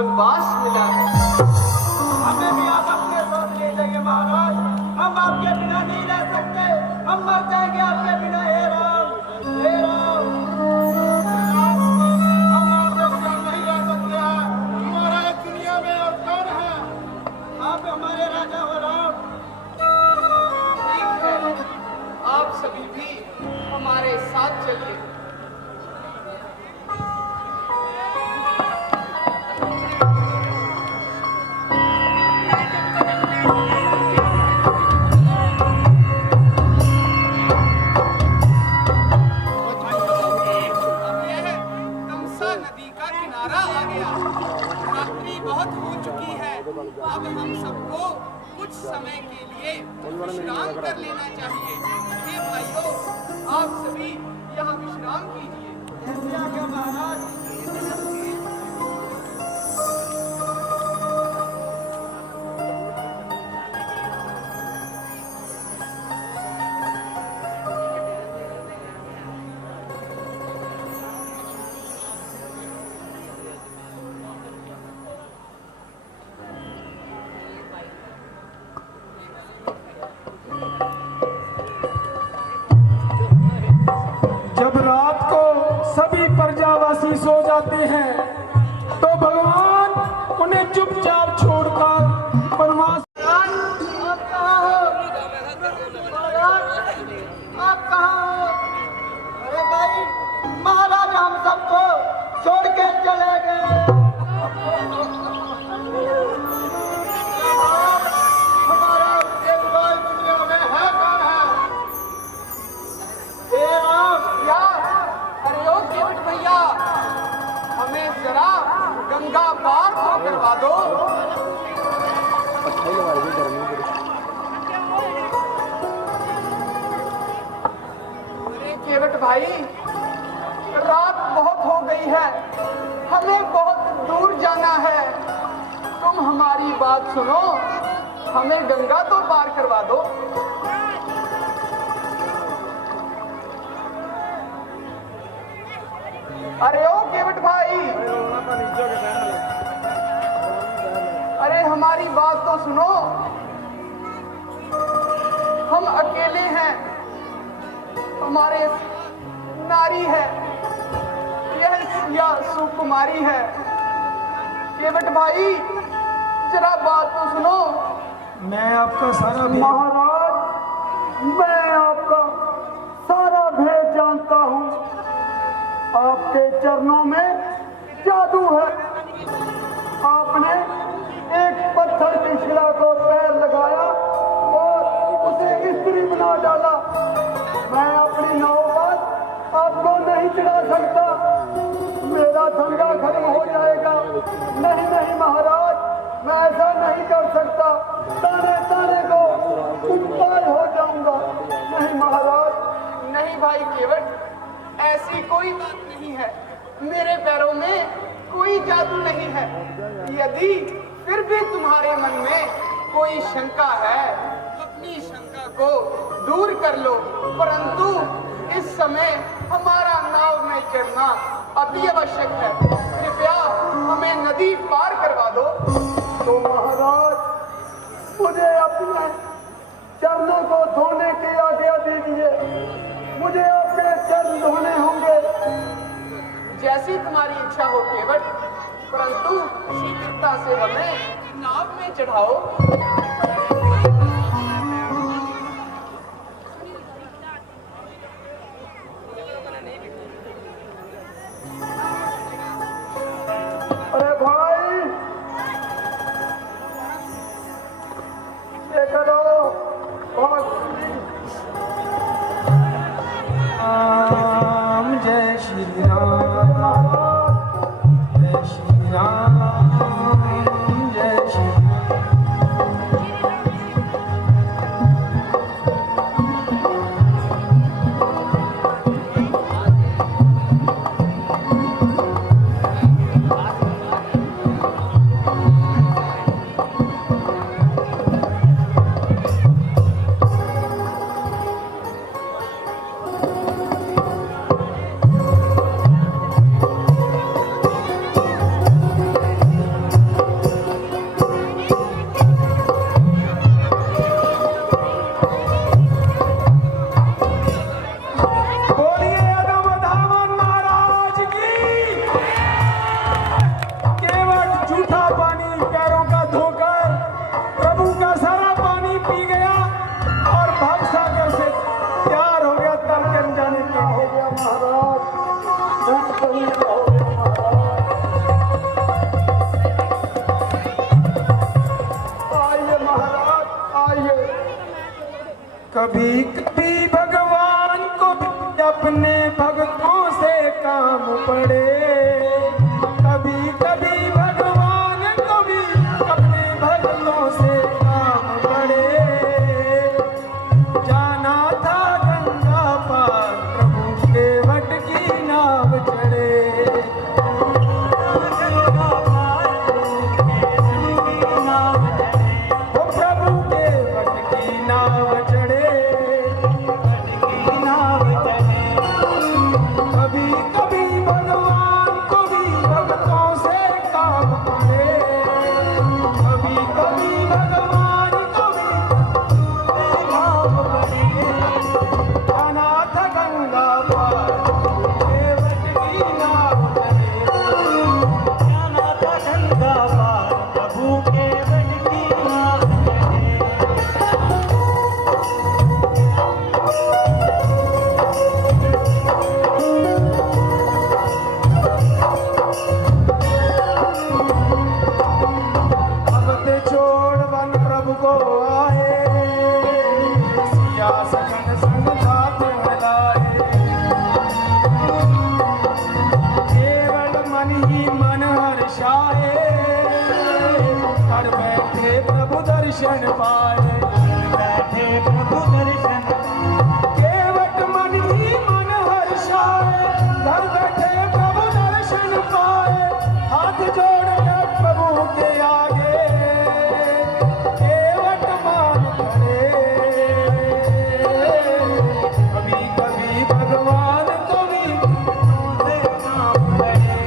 वनवास मिला है। हमें भी आप अपने साथ ले जाइए महाराज, हम आपके बिना नहीं रह सकते, हम मर जाएंगे आपके बिना। हे राम, हे राम, हम आपके बिना नहीं रह सकते हैं। हमारा इस दुनिया में और कौन है? आप हमारे राजा हो राम। ठीक है, आप सभी भी हमारे साथ चलिए। अब हम सबको कुछ समय के लिए विश्राम कर लेना चाहिए। ये भाइयों, आप सभी यहाँ विश्राम कीजिए। ऐसे आज्ञा महाराज। प्रजावासी सो जाते हैं तो भगवान उन्हें चुपचाप छोड़कर वनवास। आप कहाँ हो? आप कहाँ हो? अरे भाई, महाराज हम सबको छोड़ के चले गए। हमारा एक भाई दुनिया में है कौन है? हे राम, क्या? अरे ओ केवट भैया, हमें जरा गंगा पार तो करवा दो। अरे केवट भाई, रात बहुत हो गई है, हमें बहुत दूर जाना है। तुम हमारी बात सुनो, हमें गंगा तो पार करवा दो। अरे ओ केवट भाई, अरे हमारी बात तो सुनो, हम अकेले हैं, हमारे नारी है, यह सुकुमारी है। केवट भाई, जरा बात तो सुनो। मैं आपका सारा महाराज, मैं आपका सारा भेद जानता हूँ। आपके चरणों में जादू है। आपने एक पत्थर की शिला को पैर लगाया और उसे स्त्री बना डाला। मैं अपनी नाव पर आपको नहीं चढ़ा सकता, मेरा धंधा खत्म हो जाएगा। नहीं नहीं महाराज, मैं ऐसा नहीं कर सकता, ताने ताने को कुत्ता हो जाऊंगा। नहीं महाराज। नहीं भाई केवट, ऐसी कोई बात नहीं है, मेरे पैरों में कोई जादू नहीं है। यदि फिर भी तुम्हारे मन में कोई शंका है, अपनी शंका को दूर कर लो, परंतु इस समय हमारा नाव में चढ़ना अति आवश्यक है। कृपया हमें नदी पार करवा दो। तो महाराज, मुझे अपने चरणों को धोने की आज्ञा दीजिए। मुझे आपके चरण धोने होंगे। जैसी तुम्हारी इच्छा हो केवट, परंतु शीघ्रता से हमें नाव में चढ़ाओ। अरे भाई, ये करो। जय श्री राम, जय श्री राम, जय श्री राम। कभी कभी भगवान को भी अपने भक्तों से काम पड़े, कभी कभी भगवान को भी अपने भक्तों से काम पड़े। जाना था गंगा पार प्रभु के वट की नाव चढ़े, वो प्रभु के वट की नाव चढ़े। कभी कभी भगवान को भी भक्तों से काम पड़े, कभी कभी भगवान को भी काम पड़े। जाना था गंगा पार के वट की नाव चढ़े, जाना था गंगा पार प्रभु के वट की नाव चढ़े। भगत छोड़ वन प्रभु को आए, सिया सजन संग साथ मिलाए। केवल मन ही मन हर्षाए, कर बैठे प्रभु दर्शन पाए। बैठे प्रभु दर्शन केवट मन ही मन हर्षाए, घर बैठे प्रभु दर्शन पाए। हाथ जोड़ के प्रभु के आगे केवट मान करे। कभी कभी भगवान को भी से काम पड़े,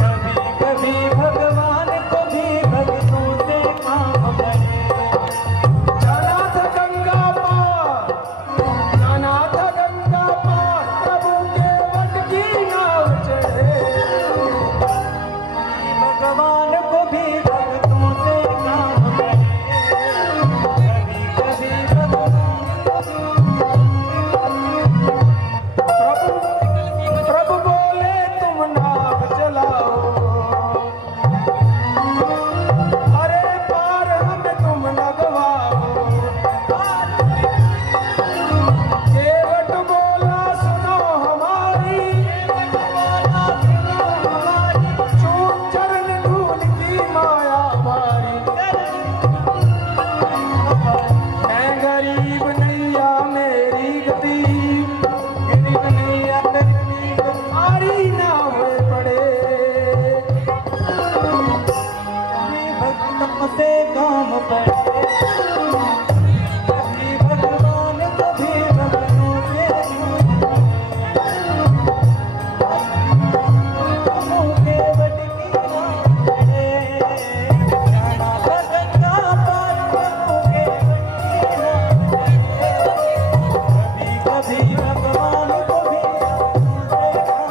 कभी कभी भगवान को भी भक्तों से काम पड़े। जाना था गंगा पार, जाना था गंगा पार प्रभु के वट की नाव चढ़े। भगवान को भी भक्तों से काम पड़े, कभी कभी भगवान को प्रभु बोले तुम नाव चलाओ, अरे पार हमें तुम लगवाओ। केवट बोला सुनो हमारी, चूम चरण धूल की माया मारी। मैं गरीब नैया मेरी गति, गरीब नैया गरीब आरी ना हुए पड़े। भक्तों से काम पड़े, कभी भगवान को भी भक्तों से प्रभु के वट की नाव चढ़े। जाना था गंगा पार प्रभु के वट की नाव चढ़े। कभी कभी भगवान को भी भक्तों से काम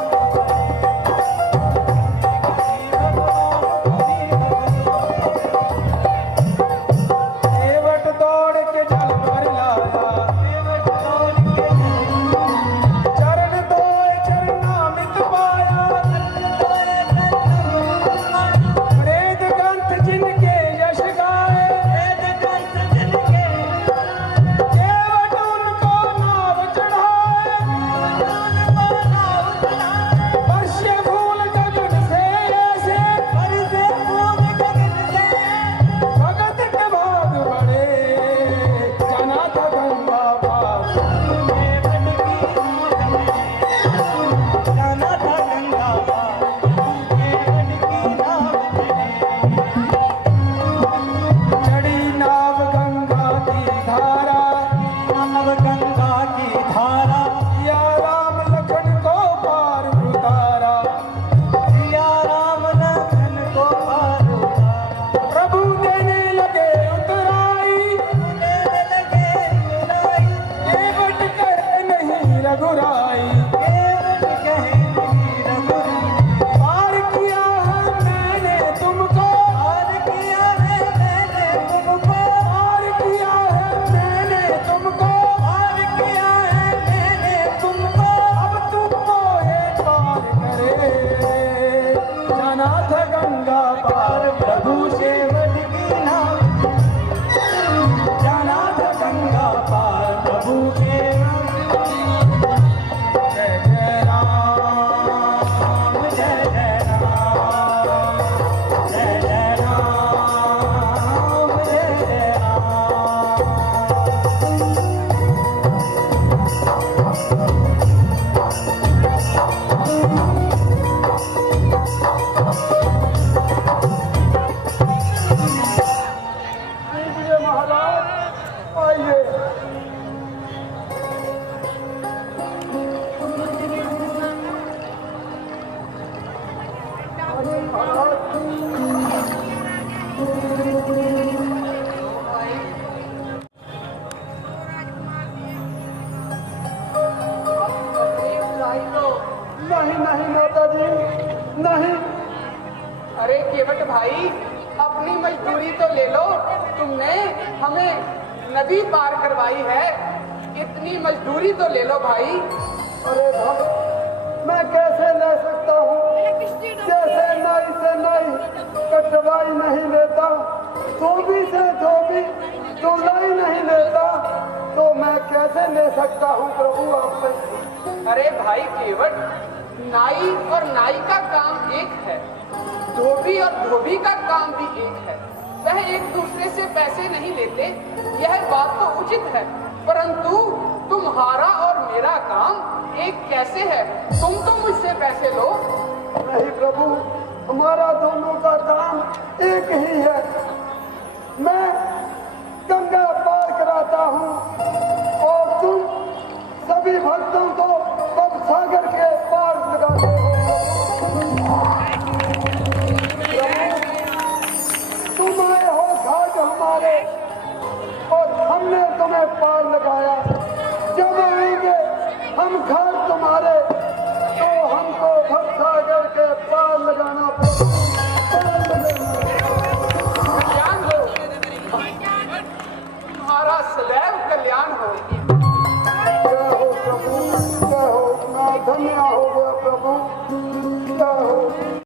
केवट दौड़ के जल भर लाया, चरण धोए चरणामृत पाया। वेद ग्रंथ जिनके यश गाए, केवट उनको नाव चढ़ाए। वर्ष्य फूल गगन से ऐसे, भगत के भाग बढ़े। जाना था गंगा पार, जाना था गंगा पार के वट की नाव चढ़े। चढ़ी नाव गंगा की धारा, नाव गंगा की धारा, या राम लखन को पार उतारा। सिया राम लखन को पार उतारा। प्रभु देने लगे उतराई, देने लगे सुनाई, केवट कहे नहीं रघुराई। केवट कहे नहीं रघुराई। पार किया है मैंने तुमको, पार किया है मैंने तुमको, पार किया है मैंने तुमको। पार किया है मैंने तुमको। अब तुमको है पार करे। जाना था गंगा पार प्रभु से वट की नाव, जाना था गंगा पार नहीं नहीं माता जी, नहीं। अरे केवट भाई, अपनी मजदूरी तो ले लो। तुमने हमें नदी पार करवाई है, इतनी मजदूरी तो ले लो भाई। अरे भाई, मैं कैसे ले सकता हूँ? जैसे नाई से नाई कटवाई नहीं लेता, धोबी से धोबी धुलाई नहीं लेता, तो मैं कैसे ले सकता हूँ प्रभु आपसे? अरे भाई केवट, नाई और नाई का काम एक है, धोबी और धोबी का काम भी एक है। वह एक दूसरे से पैसे नहीं लेते, यह बात तो उचित है, परंतु तुम्हारा और मेरा काम एक कैसे है? तुम तो मुझसे पैसे लो। नहीं प्रभु, हमारा दोनों का काम एक ही है। मैं गंगा पार कराता हूँ और तुम सभी भक्तों को भव सागर के पार लगाते हो। तुम आए हो घाट हमारे और हमने तुम्हें पार लगाया। जब आएंगे हम घाट तुम्हारे, तो हमको भव सागर के पार लगाना पड़ेगा।